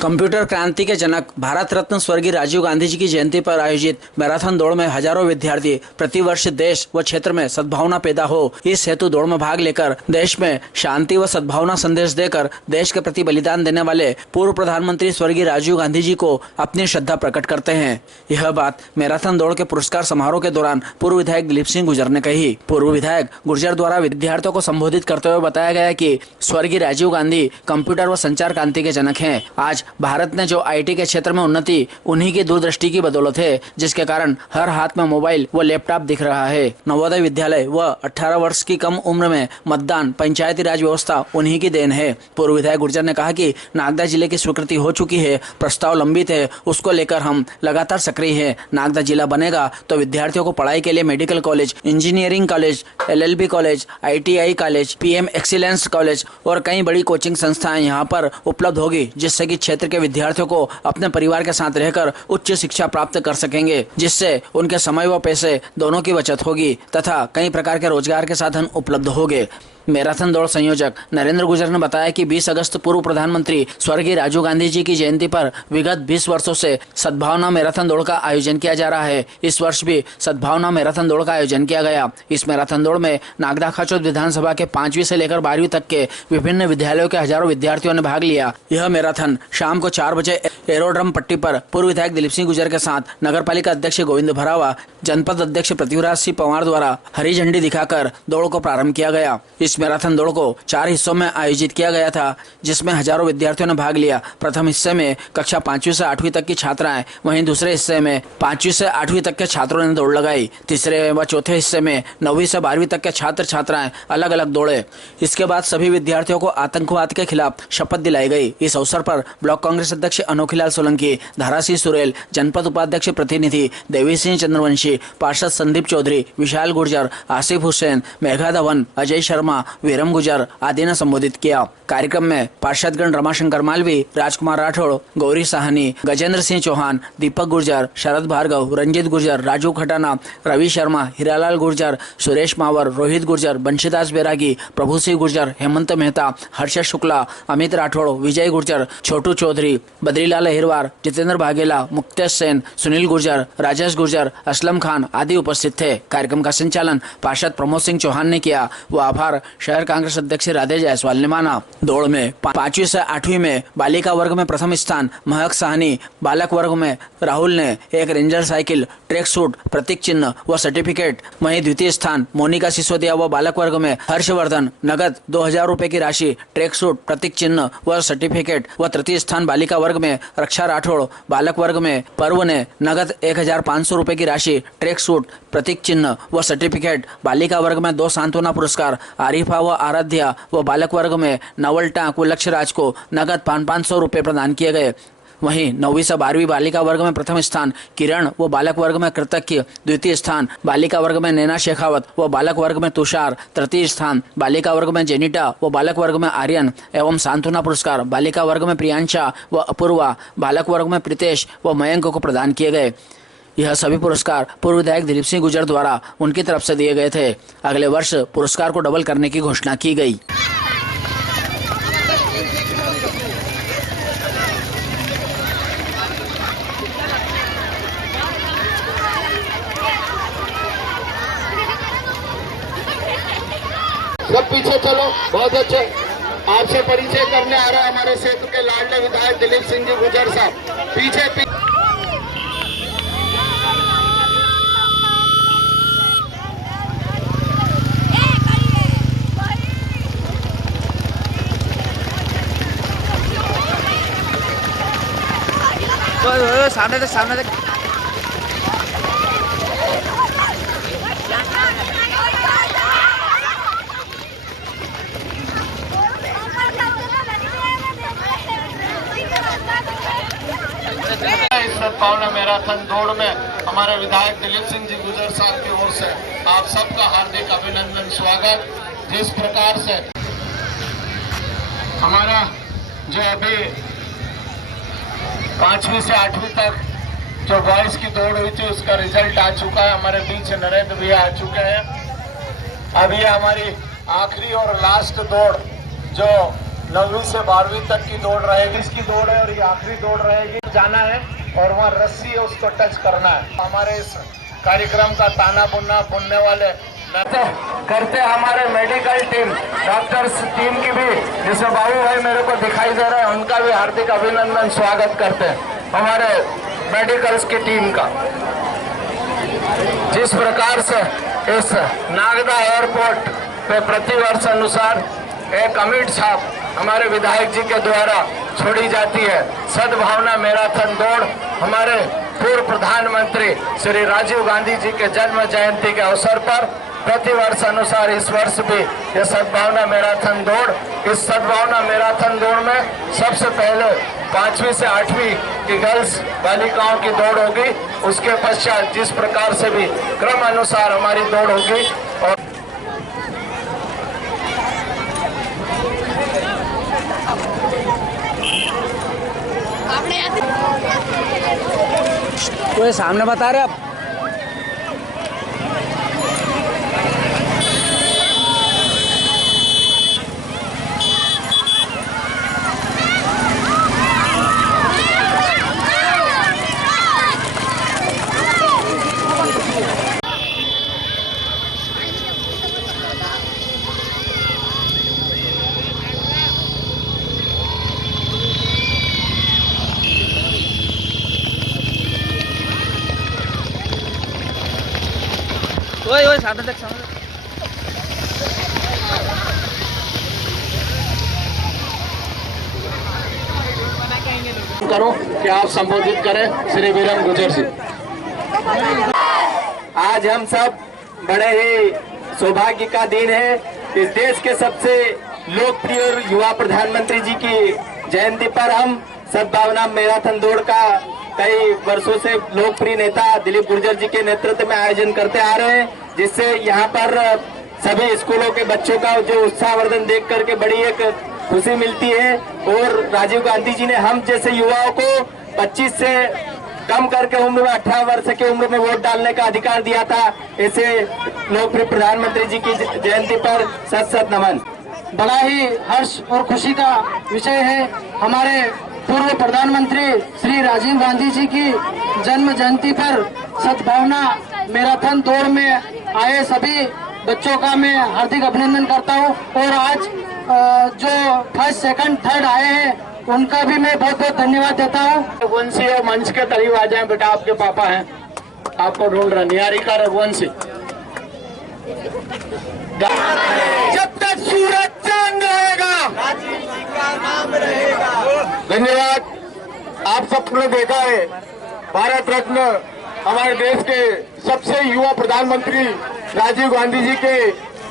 Computer क्रांति के जनक भारत रत्न स्वर्गीय राजीव गांधी जी की जयंती पर आयोजित मैराथन दौड़ में हजारों विद्यार्थी प्रतिवर्ष देश व क्षेत्र में सद्भावना पैदा हो इस हेतु दौड़ में भाग लेकर देश में शांति व सद्भावना संदेश देकर देश के प्रति बलिदान देने वाले पूर्व प्रधानमंत्री स्वर्गीय राजीव गांधी जी को अपनी श्रद्धा प्रकट करते हैं। यह बात मैराथन दौड़ के पुरस्कार समारोह के दौरान पूर्व विधायक दिलीप सिंह गुर्जर ने कही। पूर्व विधायक गुर्जर द्वारा विद्यार्थियों को संबोधित करते हुए बताया गया कि स्वर्गीय राजीव गांधी कंप्यूटर व संचार क्रांति के जनक हैं। आज भारत ने जो आईटी के क्षेत्र में उन्नति उन्हीं की दूरदृष्टि की बदौलत है, जिसके कारण हर हाथ में मोबाइल व लैपटॉप दिख रहा है। नवोदय विद्यालय व 18 वर्ष की कम उम्र में मतदान, पंचायती राज व्यवस्था उन्हीं की देन है। पूर्व विधायक गुर्जर ने कहा कि नागदा जिले की स्वीकृति हो चुकी है, प्रस्ताव लंबित है, उसको लेकर हम लगातार सक्रिय हैं। नागदा जिला बनेगा तो विद्यार्थियों को पढ़ाई के लिए medical college, engineering college, LLB college, ITI college, PM excellence college और कई बड़ी कोचिंग संस्थाएं यहाँ पर उपलब्ध होगी, जिससे कि क्षेत्र के विद्यार्थियों को अपने परिवार के साथ रहकर उच्च शिक्षा प्राप्त कर सकेंगे, जिससे उनके समय व पैसे दोनों की बचत होगी तथा कई प्रकार के रोजगार के साधन उपलब्ध होंगे। मैराथन दौड़ संयोजक नरेंद्र गुर्जर ने बताया कि 20 अगस्त पूर्व प्रधानमंत्री स्वर्गीय राजीव गांधी जी की जयंती पर विगत 20 वर्षों से सद्भावना मैराथन दौड़ का आयोजन किया जा रहा है। इस वर्ष भी सद्भावना मैराथन दौड़ का आयोजन किया गया। इस मैराथन दौड़ में नागदा खाचोद विधानसभा के 5वीं से लेकर 12वीं तक के विभिन्न विद्यालयों के हजारों विद्यार्थियों ने भाग लिया। यह मैराथन शाम को 4 बजे एरोड्रम पट्टी पर पूर्व विधायक दिलीप सिंह गुर्जर के साथ नगर पालिका अध्यक्ष गोविंद भरावा, जनपद अध्यक्ष पृथ्वीराज सिंह पंवार द्वारा हरी झंडी दिखाकर दौड़ को प्रारंभ किया गया। इस मैराथन दौड़ को 4 हिस्सों में आयोजित किया गया था, जिसमें हजारों विद्यार्थियों ने भाग लिया। प्रथम हिस्से में कक्षा 5वीं से 8वीं तक की छात्राएं, वहीं दूसरे हिस्से में 5वीं से 8वीं तक के छात्रों ने दौड़ लगाई। तीसरे व चौथे हिस्से में 9वीं से 12वीं तक के छात्र छात्राएं अलग अलग दौड़े। इसके बाद सभी विद्यार्थियों को आतंकवाद के खिलाफ शपथ दिलाई गई। इस अवसर पर ब्लॉक कांग्रेस अध्यक्ष अनोखीलाल सोलंकी, धारा सिंह सुरेल, जनपद उपाध्यक्ष प्रतिनिधि देवी सिंह चंद्रवंशी, पार्षद संदीप चौधरी, विशाल गुर्जर, आसिफ हुसैन, मेघा धवन, अजय शर्मा, वीरम गुर्जर आदि ने संबोधित किया। कार्यक्रम में पार्षदगण रमाशंकर मालवी, राजकुमार राठौड़, गौरी साहनी, गजेंद्र सिंह चौहान, दीपक गुर्जर, शरद भार्गव, रंजीत गुर्जर, राजू खटाना, रवि शर्मा, हीरालाल गुर्जर, सुरेश मावर, रोहित गुर्जर, बंशीदास बैरागी, प्रभु सिंह गुर्जर, हेमंत मेहता, हर्ष शुक्ला, अमित राठौड़, विजय गुर्जर, छोटू चौधरी, बद्रीलाल अहिरवार, जितेंद्र भागेला, मुक्तेश सेन, सुनील गुर्जर, राजेश गुर्जर, असलम खान आदि उपस्थित थे। कार्यक्रम का संचालन पार्षद प्रमोद सिंह चौहान ने किया। वो आभार शहर कांग्रेस अध्यक्ष राधे जायसवाल ने माना। दौड़ में 5वीं से 8वीं में बालिका वर्ग में प्रथम स्थान महक साहनी, बालक वर्ग में राहुल ने एक रेंजर साइकिल, ट्रैक सूट, प्रतीक चिन्ह व सर्टिफिकेट, वहीं द्वितीय स्थान मोनिका सिसोदिया व बालक वर्ग में हर्षवर्धन नगद 2000 रुपए की राशि, ट्रैक सूट, प्रतीक चिन्ह व सर्टिफिकेट व तृतीय स्थान बालिका वर्ग में रक्षा राठौड़, बालक वर्ग में पर्व ने नगद 1500 रुपए की राशि, ट्रैक सूट, प्रतीक चिन्ह व सर्टिफिकेट, बालिका वर्ग में 2 सांत्वना पुरस्कार, आरिफा व आराध्या व बालक वर्ग में नवल टांक व लक्ष्य राज को नगद 500 रुपए प्रदान किए गए। वहीं 9वीं से 12वीं बालिका वर्ग में प्रथम स्थान किरण व बालक वर्ग में कृतज्ञ, द्वितीय स्थान बालिका वर्ग में नैना शेखावत व बालक वर्ग में तुषार, तृतीय स्थान बालिका वर्ग में जेनिटा व बालक वर्ग में आर्यन एवं सांत्वना पुरस्कार बालिका वर्ग में प्रियांशा व अपूर्वा, बालक वर्ग में प्रीतेश व मयंक को प्रदान किए गए। यह सभी पुरस्कार पूर्व विधायक दिलीप सिंह गुर्जर द्वारा उनकी तरफ से दिए गए थे। अगले वर्ष पुरस्कार को डबल करने की घोषणा की गई। सब पीछे चलो, बहुत अच्छे। आपसे परिचय करने आ रहा है हमारे क्षेत्र के लाडले विधायक दिलीप सिंह जी गुर्जर साहब। पीछे सामने तक इस सद्भावना मैराथन दौड़ में हमारे विधायक दिलीप सिंह जी गुर्जर साहब की ओर से आप सबका हार्दिक अभिनंदन, स्वागत। जिस प्रकार से हमारा जो अभी 5वीं से 8वीं तक जो बॉयज की दौड़ हुई थी उसका रिजल्ट आ चुका है। हमारे बीच नरेंद्र भैया आ चुके हैं। अब ये हमारी आखिरी और लास्ट दौड़ जो 9वीं से 12वीं तक की दौड़ रहेगी। इसकी दौड़ है और ये आखिरी दौड़ रहेगी। जाना है और वहाँ रस्सी है, उसको टच करना है। हमारे इस कार्यक्रम का ताना बुनने वाले करते हमारे मेडिकल टीम, डॉक्टर्स टीम की भी, जिसमें बाबू भाई मेरे को दिखाई दे रहे हैं, उनका भी हार्दिक अभिनंदन स्वागत करते हैं हमारे मेडिकल्स की टीम का। जिस प्रकार से इस नागदा एयरपोर्ट पे प्रतिवर्ष अनुसार एक अमिट छाप हमारे विधायक जी के द्वारा छोड़ी जाती है, सद्भावना मैराथन दौड़ हमारे पूर्व प्रधानमंत्री श्री राजीव गांधी जी के जन्म जयंती के अवसर पर प्रतिवर्ष अनुसार इस वर्ष भी यह सद्भावना मैराथन दौड़, इस सद्भावना मैराथन दौड़ में सबसे पहले 5वीं से 8वीं की गर्ल्स बालिकाओं की दौड़ होगी। उसके पश्चात जिस प्रकार से भी क्रम अनुसार हमारी दौड़ होगी। और तो ये सामने बता रहे आप। ओए सामने तक करो कि आप संबोधित करें श्री वीरेंद्र गुजर जी। आज हम सब बड़े ही सौभाग्य का दिन है। इस देश के सबसे लोकप्रिय युवा प्रधानमंत्री जी की जयंती पर हम सद्भावना मैराथन दौड़ का कई वर्षों से लोकप्रिय नेता दिलीप गुर्जर जी के नेतृत्व में आयोजन करते आ रहे हैं, जिससे यहाँ पर सभी स्कूलों के बच्चों का जो उत्साहवर्धन देख करके बड़ी एक खुशी मिलती है। और राजीव गांधी जी ने हम जैसे युवाओं को 25 से कम करके उम्र में 18 वर्ष की उम्र में वोट डालने का अधिकार दिया था। ऐसे लोकप्रिय प्रधानमंत्री जी की जयंती पर सत सत नमन। बड़ा ही हर्ष और खुशी का विषय है। हमारे पूर्व प्रधानमंत्री श्री राजीव गांधी जी की जन्म जयंती पर सद्भावना मैराथन दौड़ में आए सभी बच्चों का मैं हार्दिक अभिनंदन करता हूं। और आज जो फर्स्ट सेकंड थर्ड आए हैं उनका भी मैं बहुत बहुत धन्यवाद देता हूं। रघुवंशी है, मंच के करीब आ जाएं बेटा, आपके पापा हैं, आपको ढूंढ रहे। निहारिका रघुवंशी। जब तक सूरज चांद रहेगा धन्यवाद। आप सबने देखा है भारत रत्न हमारे देश के सबसे युवा प्रधानमंत्री राजीव गांधी जी के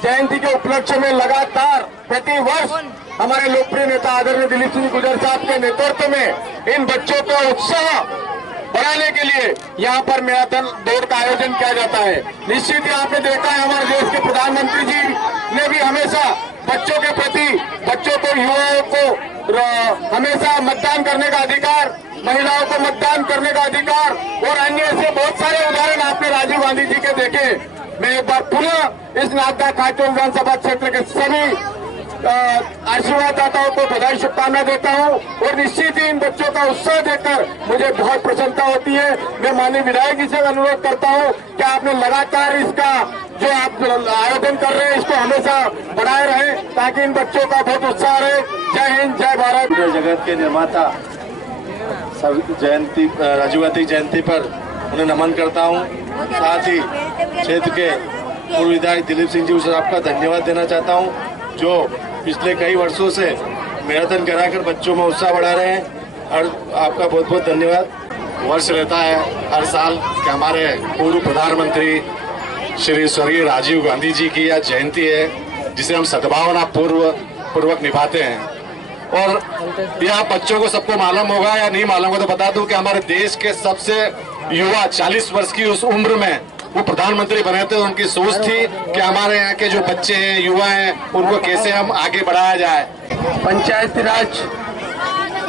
जयंती के उपलक्ष्य में लगातार प्रति वर्ष हमारे लोकप्रिय नेता आदरणीय दिलीप सिंह गुजर साहब के नेतृत्व में इन बच्चों का उत्साह बढ़ाने के लिए यहाँ पर मैराथन दौड़ का आयोजन किया जाता है। निश्चित ही आपने देखा है हमारे देश के प्रधानमंत्री जी ने भी हमेशा बच्चों के प्रति, बच्चों को, युवाओं को हमेशा मतदान करने का अधिकार, महिलाओं को मतदान करने का अधिकार और अन्य ऐसे बहुत सारे उदाहरण आपने राजीव गांधी जी के देखे। मैं एक बार पुनः इस नागदा खाचों विधानसभा क्षेत्र के सभी आशीर्वाददाताओं को बधाई शुभकामना देता हूं और निश्चित ही इन बच्चों का उत्साह देखकर मुझे बहुत प्रसन्नता होती है। मैं माननीय विधायक जी से अनुरोध करता हूं कि आपने लगातार इसका जो आप आयोजन कर रहे हैं इसको हमेशा बढ़ाए रहे ताकि इन बच्चों का बहुत उत्साह रहे। जय हिंद, जय भारत। जगत के निर्माता जयंती, राजीव गांधी जयंती पर उन्हें नमन करता हूं। साथ ही क्षेत्र के पूर्व विधायक दिलीप सिंह जी साहब का धन्यवाद देना चाहता हूं, जो पिछले कई वर्षों से मैराथन कराकर बच्चों में उत्साह बढ़ा रहे हैं। और आपका बहुत बहुत धन्यवाद। वर्ष रहता है हर साल कि हमारे पूर्व प्रधानमंत्री श्री स्वर्गीय राजीव गांधी जी की यह जयंती है, जिसे हम सद्भावना पूर्वक निभाते हैं। और यह बच्चों को सबको मालूम होगा या नहीं मालूम होगा तो बता दूं कि हमारे देश के सबसे युवा 40 वर्ष की उस उम्र में वो प्रधानमंत्री बने थे। उनकी सोच थी कि हमारे यहाँ के जो बच्चे हैं, युवा हैं, उनको कैसे हम आगे बढ़ाया जाए। पंचायती राज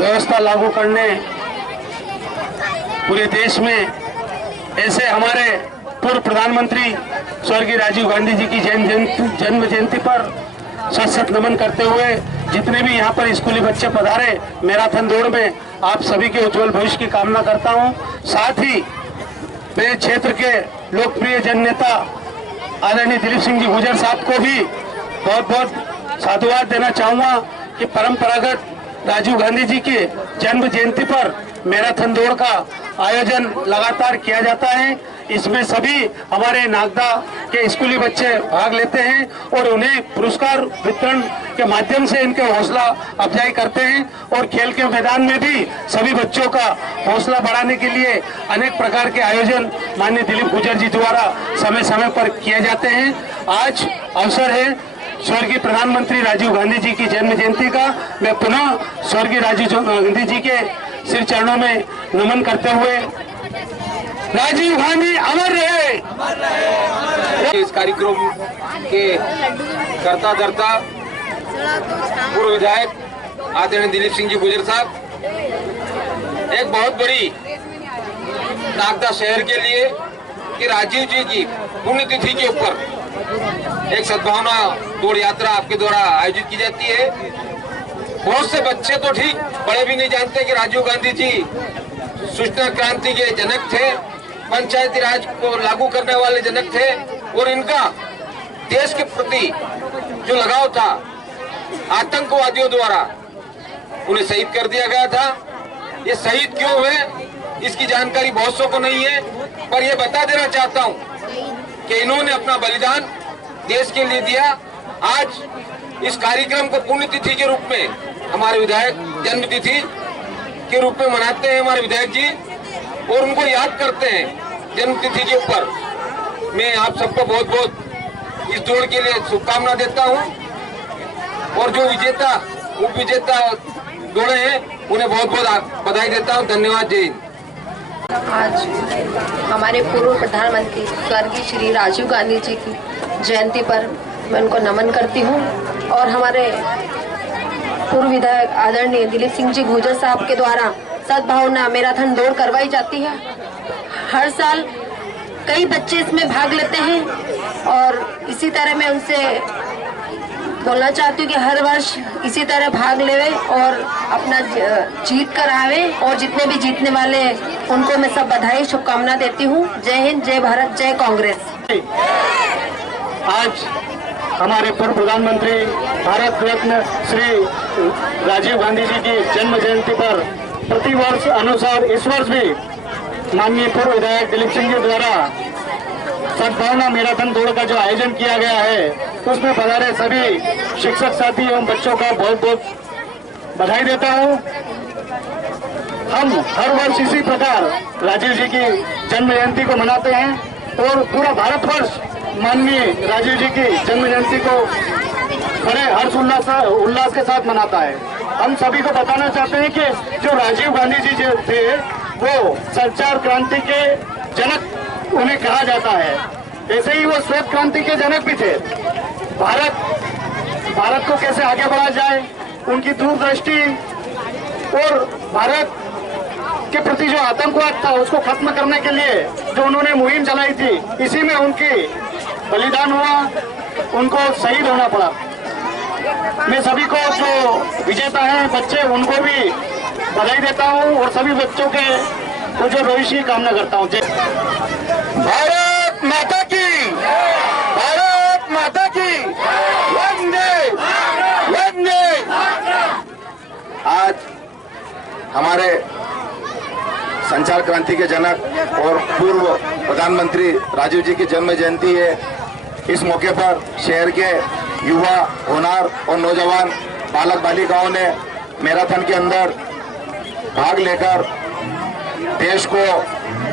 व्यवस्था लागू करने पूरे देश में ऐसे हमारे पूर्व प्रधानमंत्री स्वर्गीय राजीव गांधी जी की जन्म जयंती पर सत सत नमन करते हुए जितने भी यहाँ पर स्कूली बच्चे पधारे मैराथन दौड़ में, आप सभी के उज्जवल भविष्य की कामना करता हूँ। साथ ही मेरे क्षेत्र के लोकप्रिय जननेता आदरणीय दिलीप सिंह जी गुर्जर साहब को भी बहुत बहुत साधुवाद देना चाहूँगा कि परंपरागत राजीव गांधी जी के जन्म जयंती पर मैराथन दौड़ का आयोजन लगातार किया जाता है। इसमें सभी हमारे नागदा के स्कूली बच्चे भाग लेते हैं और उन्हें पुरस्कार वितरण के माध्यम से इनके हौसला अफजाई करते हैं और खेल के मैदान में भी सभी बच्चों का हौसला बढ़ाने के लिए अनेक प्रकार के आयोजन माननीय दिलीप गुर्जर जी द्वारा समय समय पर किए जाते हैं। आज अवसर है स्वर्गीय प्रधानमंत्री राजीव गांधी जी की जन्म जयंती का। मैं पुनः स्वर्गीय राजीव गांधी जी के सिर चरणों में नमन करते हुए, राजीव गांधी अमर रहे। इस कार्यक्रम के करता धरता पूर्व विधायक आदरणीय दिलीप सिंह जी गुर्जर साहब एक बहुत बड़ी नागदा शहर के लिए कि राजीव जी की पुण्यतिथि के ऊपर एक सद्भावना दौड़ यात्रा आपके द्वारा आयोजित की जाती है। बहुत से बच्चे तो ठीक, बड़े भी नहीं जानते कि राजीव गांधी जी सूचना क्रांति के जनक थे, पंचायती राज को लागू करने वाले जनक थे और इनका देश के प्रति जो लगाव था, आतंकवादियों द्वारा उन्हें शहीद कर दिया गया था। ये शहीद क्यों हुए इसकी जानकारी बहुत सौ को नहीं है, पर यह बता देना चाहता हूं कि इन्होंने अपना बलिदान देश के लिए दिया। आज इस कार्यक्रम को पुण्यतिथि के रूप में हमारे विधायक जन्मतिथि के रूप में मनाते हैं हमारे विधायक जी, और उनको याद करते हैं जन्मतिथि के ऊपर। मैं आप सबको बहुत बहुत इस दौड़ के लिए शुभकामना देता हूं और जो विजेता उप विजेता दौड़े हैं उन्हें बहुत बहुत बधाई देता हूं। धन्यवाद। जय हिंद। आज हमारे पूर्व प्रधानमंत्री स्वर्गीय श्री राजीव गांधी जी की जयंती पर मैं उनको नमन करती हूँ और हमारे पूर्व विधायक आदरणीय दिलीप सिंह जी गुर्जर साहब के द्वारा सद्भावना मैराथन दौड़ करवाई जाती है। हर साल कई बच्चे इसमें भाग लेते हैं और इसी तरह मैं उनसे बोलना चाहती हूँ कि हर वर्ष इसी तरह भाग लेवे और अपना जीत कर आवे, और जितने भी जीतने वाले उनको मैं सब बधाई शुभकामना देती हूँ। जय हिंद, जय भारत, जय कांग्रेस। आज हमारे पूर्व प्रधानमंत्री भारत रत्न श्री राजीव गांधी जी की जन्म जयंती पर प्रतिवर्ष अनुसार इस वर्ष भी माननीय पूर्व विधायक दिलीप सिंह जी द्वारा सद्भावना मैराथन दौड़ का जो आयोजन किया गया है, उसमें पधारे सभी शिक्षक साथी एवं बच्चों का बहुत बहुत बधाई देता हूं। हम हर वर्ष इसी प्रकार राजीव जी की जन्म जयंती को मनाते हैं और पूरा भारतवर्ष माननीय राजीव जी की जन्म जयंती को बड़े हर्ष उल्लास के साथ मनाता है। हम सभी को बताना चाहते हैं कि जो राजीव गांधी जी जो थे वो संचार क्रांति के जनक उन्हें कहा जाता है, ऐसे ही वो श्वेत क्रांति के जनक भी थे। भारत को कैसे आगे बढ़ा जाए, उनकी दूरदृष्टि और भारत के प्रति जो आतंकवाद था उसको खत्म करने के लिए जो उन्होंने मुहिम चलाई थी, इसी में उनकी बलिदान हुआ, उनको शहीद होना पड़ा। मैं सभी को जो विजेता हैं बच्चे उनको भी बधाई देता हूं और सभी बच्चों के उज्जवल भविष्य की कामना करता हूं। जय भारत माता की, भारत माता की, वंदे वंदे। आज हमारे संचार क्रांति के जनक और पूर्व प्रधानमंत्री राजीव जी की जन्म जयंती है। इस मौके पर शहर के युवा, होनहार और नौजवान बालक बालिकाओं ने मैराथन के अंदर भाग लेकर देश को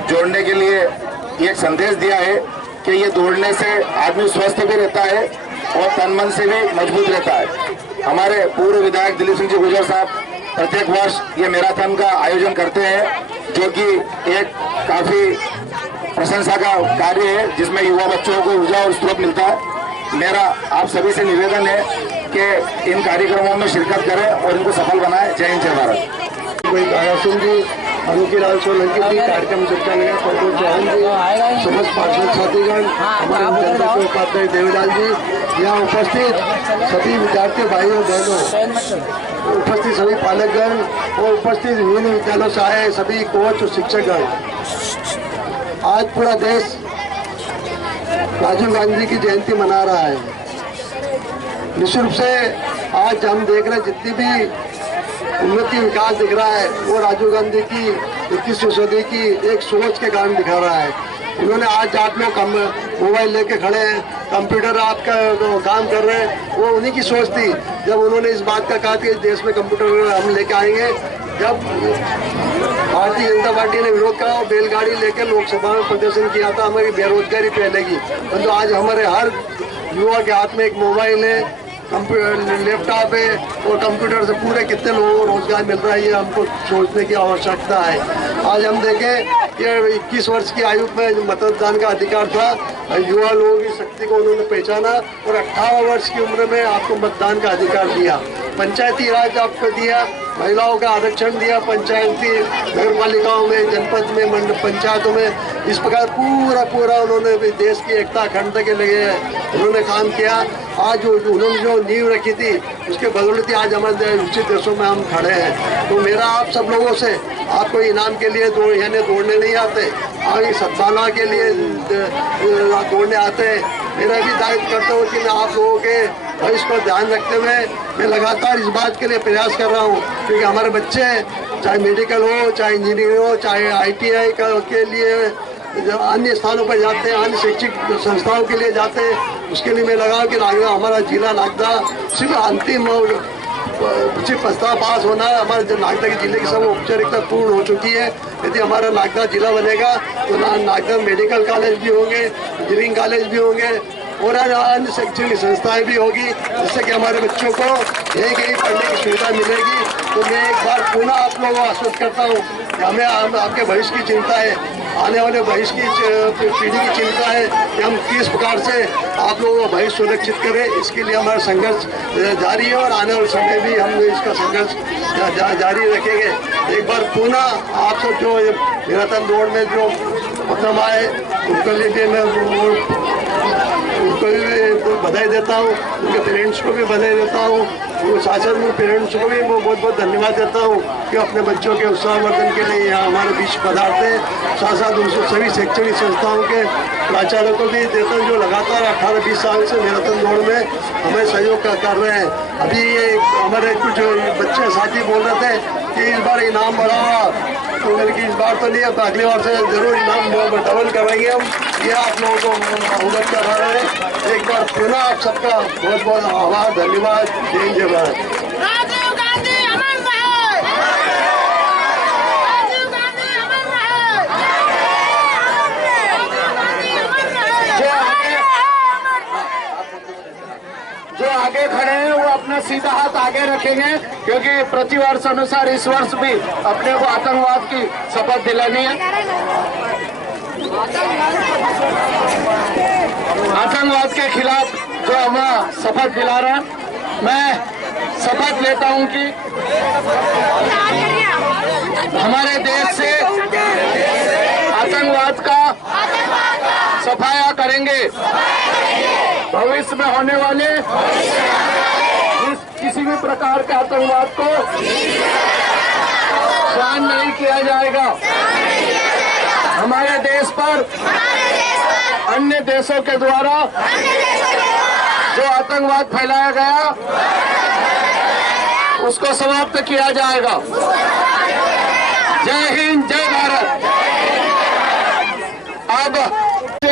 जोड़ने के लिए एक संदेश दिया है कि ये दौड़ने से आदमी स्वस्थ भी रहता है और तन मन से भी मजबूत रहता है। हमारे पूर्व विधायक दिलीप सिंह जी गुर्जर साहब प्रत्येक वर्ष ये मैराथन का आयोजन करते हैं, जो कि एक काफी प्रशंसा का कार्य है, जिसमें युवा बच्चों को ऊर्जा और स्रोत मिलता है। मेरा आप सभी से निवेदन है कि इन कार्यक्रमों में शिरकत करें और इनको सफल बनाएं। जय हिंद, जय भारत। कोई दारा सिंह जी, अनुकीलाल सोलंकी जी, कार्यक्रम संचालक प्रफुल्ल चौहान जी, समस्त पार्षद साथीगण, हमारे जनता के उपाध्याय देवीलाल जी, यहाँ उपस्थित सभी विद्यार्थी भाइयों बहनों, उपस्थित सभी पालकगण और उपस्थित विभिन्न विद्यालयों से आए सभी कोच और शिक्षकगण। आज पूरा देश राजीव गांधी की जयंती मना रहा है। निश्चित रूप से आज हम देख रहे हैं जितनी भी उन्नति विकास दिख रहा है वो राजीव गांधी की 21वीं सदी की एक सोच के कारण दिखा रहा है। उन्होंने आज आप लोग मोबाइल लेके खड़े हैं, कंप्यूटर आपका काम कर रहे हैं, वो उन्हीं की सोच थी जब उन्होंने इस बात का कहा कि देश में कंप्यूटर हम लेके आएंगे। जब भारतीय जनता पार्टी ने विरोध करा और बैलगाड़ी लेकर लोकसभा में प्रदर्शन किया था हमारी बेरोजगारी फैलेगी, परंतु आज हमारे हर युवा के हाथ में एक मोबाइल है, कंप्यूटर लैपटॉप है और कंप्यूटर से पूरे कितने लोगों को रोजगार मिल रहा है, ये हमको सोचने की आवश्यकता है। आज हम देखें कि 21 वर्ष की आयु में मतदान का अधिकार था, युवा लोगों की शक्ति को उन्होंने पहचाना और 18 वर्ष की उम्र में आपको मतदान का अधिकार दिया। पंचायती राज आपको दिया, महिलाओं का आरक्षण दिया, पंचायती नगर पालिकाओं में, जनपद में, मंडल पंचायतों में, इस प्रकार पूरा उन्होंने देश की एकता अखंडता के लिए उन्होंने काम किया। आज उन्होंने जो नींव रखी थी उसके बदौलत आज हमारे विकसित देशों में हम खड़े हैं। तो मेरा आप सब लोगों से, आपको इनाम के लिए दौड़ने नहीं आते, आप सद्भावना के लिए दौड़ने आते हैं। मेरा भी दायित्व करता हूँ कि मैं आप लोगों के भविष्य को ध्यान रखते हुए मैं लगातार इस बात के लिए प्रयास कर रहा हूँ, क्योंकि हमारे बच्चे चाहे मेडिकल हो, चाहे इंजीनियरिंग हो, चाहे ITI के लिए अन्य स्थानों पर जाते हैं, अन्य शैक्षिक संस्थाओं के लिए जाते हैं, उसके लिए मैं लगा कि नागदा हमारा जिला नागदा सिर्फ अंतिम सिर्फ प्रस्ताव पास होना है। हमारे जो नागदा के जिले की सब औपचारिकता पूर्ण हो चुकी है। यदि हमारा नागदा जिला बनेगा तो नागदा मेडिकल कॉलेज भी होंगे, इंजीनियरिंग कॉलेज भी होंगे और अन्य शैक्षणिक संस्थाएं भी होगी, जिससे कि हमारे बच्चों को यही पढ़ने की सुविधा मिलेगी। तो मैं एक बार पुनः आप लोगों को आश्वस्त करता हूँ कि हमें आपके भविष्य की चिंता है, आने वाले भविष्य की पीढ़ी की चिंता है कि हम किस प्रकार से आप लोगों का भविष्य सुरक्षित करें। इसके लिए हमारा संघर्ष जारी है और आने वाले समय भी हम इसका संघर्ष जारी रखेंगे। एक बार पुनः आप सब जो मैराथन दौड़ में जो प्रथम आए उनके लिए मैं उनको भी बधाई देता हूँ, उनके पेरेंट्स को भी बधाई देता हूँ, शासन में पेरेंट्स को भी मैं बहुत बहुत धन्यवाद देता हूँ कि अपने बच्चों के उत्साहवर्धन के लिए यहाँ हमारे बीच पधारते हैं। साथ साथ सभी शैक्षणिक संस्थाओं के प्राचार्यों को भी देता हूँ जो लगातार 18-20 साल से मैराथन दौड़ में हमें सहयोग कर रहे हैं। अभी ये हमारे कुछ बच्चे साथी बोल रहे थे कि इस बार इनाम बढ़ा, तो मेरे की इस बार तो नहीं है, अगली बार से जरूर इनाम डबल कराएंगे हम, ये आप लोगों को अवगत करा रहे हैं। एक बार पुनः आप सबका बहुत बहुत आभार, धन्यवाद। जय भारत। राजीव गांधी अमर रहे। राजीव गांधी अमर रहे। जो आगे खड़े हैं वो अपना सीधा हाथ आगे रखेंगे, क्योंकि प्रतिवर्ष अनुसार इस वर्ष भी अपने को आतंकवाद की शपथ दिलानी है। आतंकवाद के खिलाफ जो हम शपथ दिला रहे हैं, मैं शपथ लेता हूं कि हमारे देश से आतंकवाद का सफाया करेंगे। भविष्य में होने वाले किसी भी प्रकार के आतंकवाद को सहन नहीं किया जाएगा। हमारे देश पर अन्य देशों के द्वारा जो आतंकवाद फैलाया गया उसको समाप्त किया जाएगा। जय हिंद, जय भारत। अब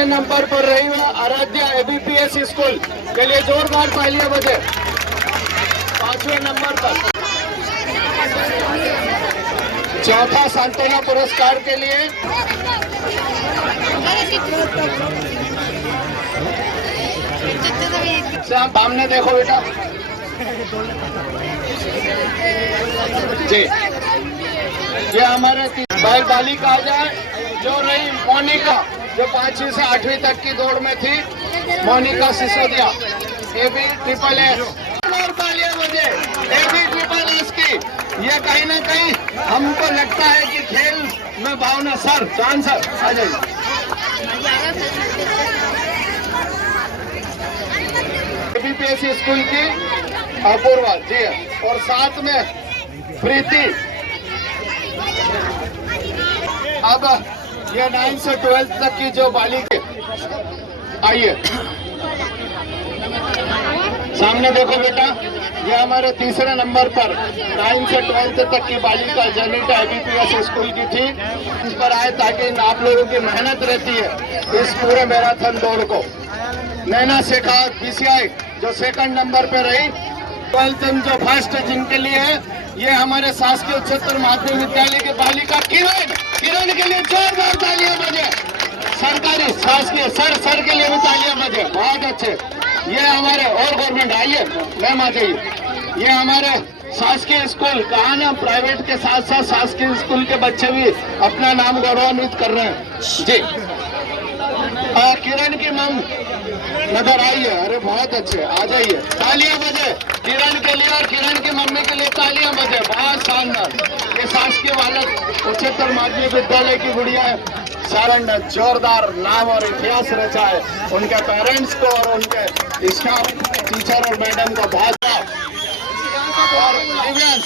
नंबर पर रही हुआ आराध्या ABPS स्कूल के लिए जोरदार तालियां बजे। 5वें नंबर पर चौथा सांत्वना पुरस्कार के लिए सामने देखो बेटा जी, ये हमारे बालिका आ जाए जो रही मोनिका, जो 5वीं से 8वीं तक की दौड़ में थी, मोनिका सिसोदिया, AB SSS। और तालियां बजे AB SSS की ये कहीं ना कहीं हमको लगता है कि खेल में भावना। सर चांद सर आ जाइए। एबीपीएससी स्कूल की अपूर्वा जी और साथ में प्रीति। अब ये 9 से 12 तक की जो बालिका, आइए सामने देखो बेटा, ये हमारे तीसरे नंबर पर 9 से 12 तक की बालिका जनिता एबीपीएस स्कूल की थी। इस पर आए ताकि आप लोगों की मेहनत रहती है इस पूरे मैराथन दौड़ को। नैना शेखावत बीसीआई जो सेकंड नंबर पे रही। 12th जो फर्स्ट जिनके लिए है, ये हमारे शासकीय उच्चतर माध्यमिक विद्यालय के बालिका किरण के लिए जोरदार तालियां बजे। सरकारी शासकीय सर के लिए भी तालियां बजे, बहुत अच्छे। ये हमारे और गवर्नमेंट, आइए मैम आ जाइए। ये हमारे शासकीय स्कूल, कहा ना प्राइवेट के साथ साथ शासकीय स्कूल के बच्चे भी अपना नाम गौरवान्वित कर रहे हैं जी। किरण की मम नजर आई है, अरे बहुत अच्छे, आ जाइए तालियां बजे किरण के लिए और किरण की मम्मी के लिए तालियां बजे, बहुत शानदार। ये शासकीय बालक उच्चतर माध्यमिक विद्यालय की गुड़िया है। सारण ने जोरदार नाम और इतिहास रचा है। उनके पेरेंट्स को और उनके स्टाफ, टीचर और मैडम को बहुत। और दिव्यांश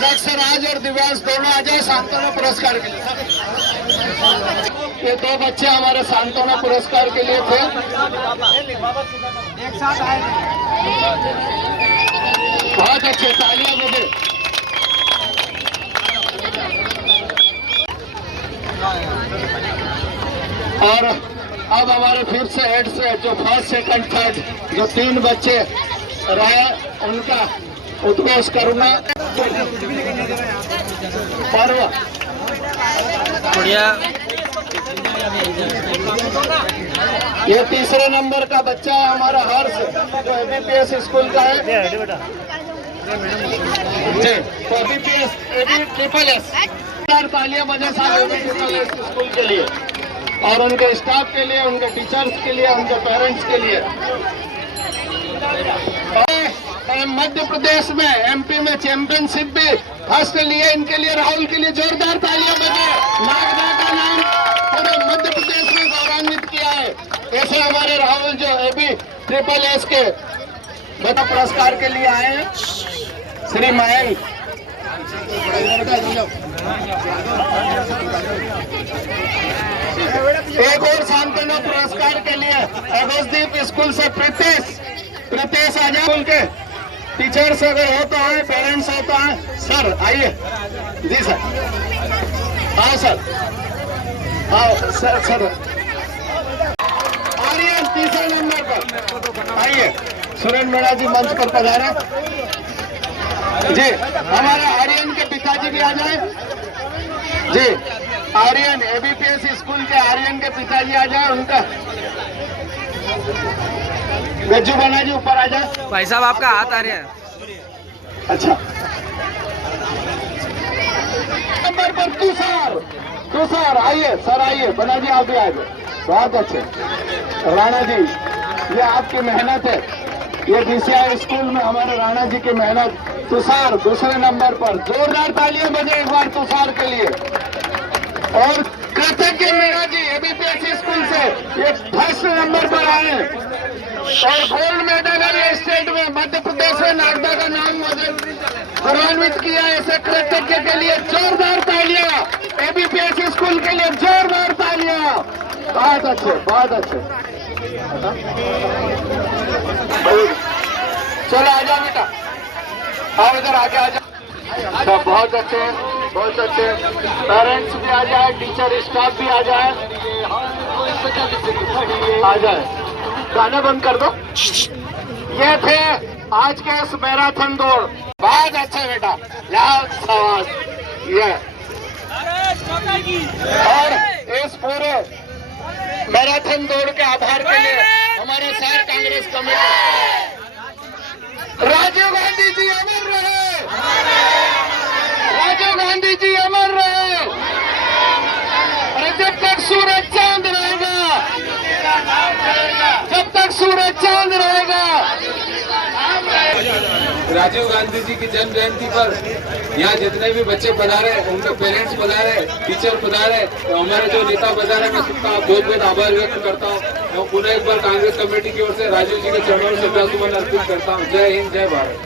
नेक्स्ट राज और दिव्यांश दोनों आ जाए सांत्वना पुरस्कार के लिए। ये दो बच्चे हमारे सांत्वना पुरस्कार के लिए थे। बहुत अच्छे, तालियां बजे। और अब हमारे फिर से हेड से जो फर्स्ट सेकंड थर्ड जो 3 बच्चे रहे उनका उद्घोष करूंगा। पर्व ये तीसरे नंबर का बच्चा है हमारा हर्ष, जो एबीपीएस स्कूल का है जी। तो एबीपीएस ट्रिपल एस तालियां बजे साहब ट्रिपल एस स्कूल के लिए और उनके स्टाफ के लिए, उनके टीचर्स के लिए, उनके पेरेंट्स के लिए। मध्य प्रदेश में एमपी में चैंपियनशिप भी फर्स्ट लिए, इनके लिए राहुल के लिए जोरदार तालियां बजे। नागदा का नाम पूरे मध्य प्रदेश में गौरवान्वित किया है। ऐसे हमारे राहुल जो एबी ट्रिपल एस के बता पुरस्कार के लिए आए हैं श्री मयंक। एक और सांत्वना पुरस्कार के लिए अगोसदीप स्कूल से प्रीतेश आ जाए। स्कूल के टीचर्स अगर हो तो आए, पेरेंट्स हो तो आए। सर आइए जी सर, आओ सर, आओ सर। आर्यन तीसरे नंबर पर आइए। सुरेंद्र मीणा जी मंच पर पधारे जी। हमारे आर्यन के पिताजी भी आ जाए जी। आर्यन एबीपीएस स्कूल के आर्यन के पिताजी आ जाए। उनका गज्जू बना जी ऊपर आ जाए। भाई साहब आपका हाथ आ रहा है। अच्छा, नंबर पर तुषार आइए सर, आइए बना जी आप भी आइए। बहुत अच्छे राणा जी, ये आपकी मेहनत है। ये बीसीआई स्कूल में हमारे राणा जी की मेहनत। तुषार दूसरे नंबर पर, जोरदार तालियां बजे एक बार तुषार के लिए। और कृतज्ञ मीणा जी एबीपीएस स्कूल से ये फर्स्ट नंबर पर आए और गोल्ड मेडल है स्टेट में। मध्य प्रदेश में नागदा का नाम गौरवान्वित किया। ऐसे कृतज्ञ के लिए जोरदार तालियां, एबीपीएस स्कूल के लिए जोरदार तालियां। बहुत अच्छे, बहुत अच्छे। चलो आ जाओ बेटा, आओ इधर आगे आ जाओ। तो बहुत अच्छे, बहुत अच्छे। पेरेंट्स भी आ जाए, टीचर स्टाफ भी आ जाए, आ जाए। गाना बंद कर दो। ये थे आज के इस मैराथन दौड़। बहुत अच्छे बेटा, लाओ सवाल ये। और इस पूरे मैराथन दौड़ के आभार के लिए हमारे शहर कांग्रेस कमेटी, राजीव गांधी जी अमर रहे, राजीव गांधी जी अमर रहे। और जब तक सूरज चांद रहेगा, जब तक सूरज चांद रहेगा। राजीव गांधी जी की जन्म जयंती पर यहाँ जितने भी बच्चे पधारे, उनके पेरेंट्स पधारे, टीचर पधारे, तो हमारे जो नेता पधारे, मैं सबका बहुत बहुत आभार व्यक्त करता हूँ। मैं पुनः एक बार कांग्रेस कमेटी की ओर से राजीव जी के चरणों में श्रद्धासुमन अर्पित करता हूँ। जय हिंद, जय भारत।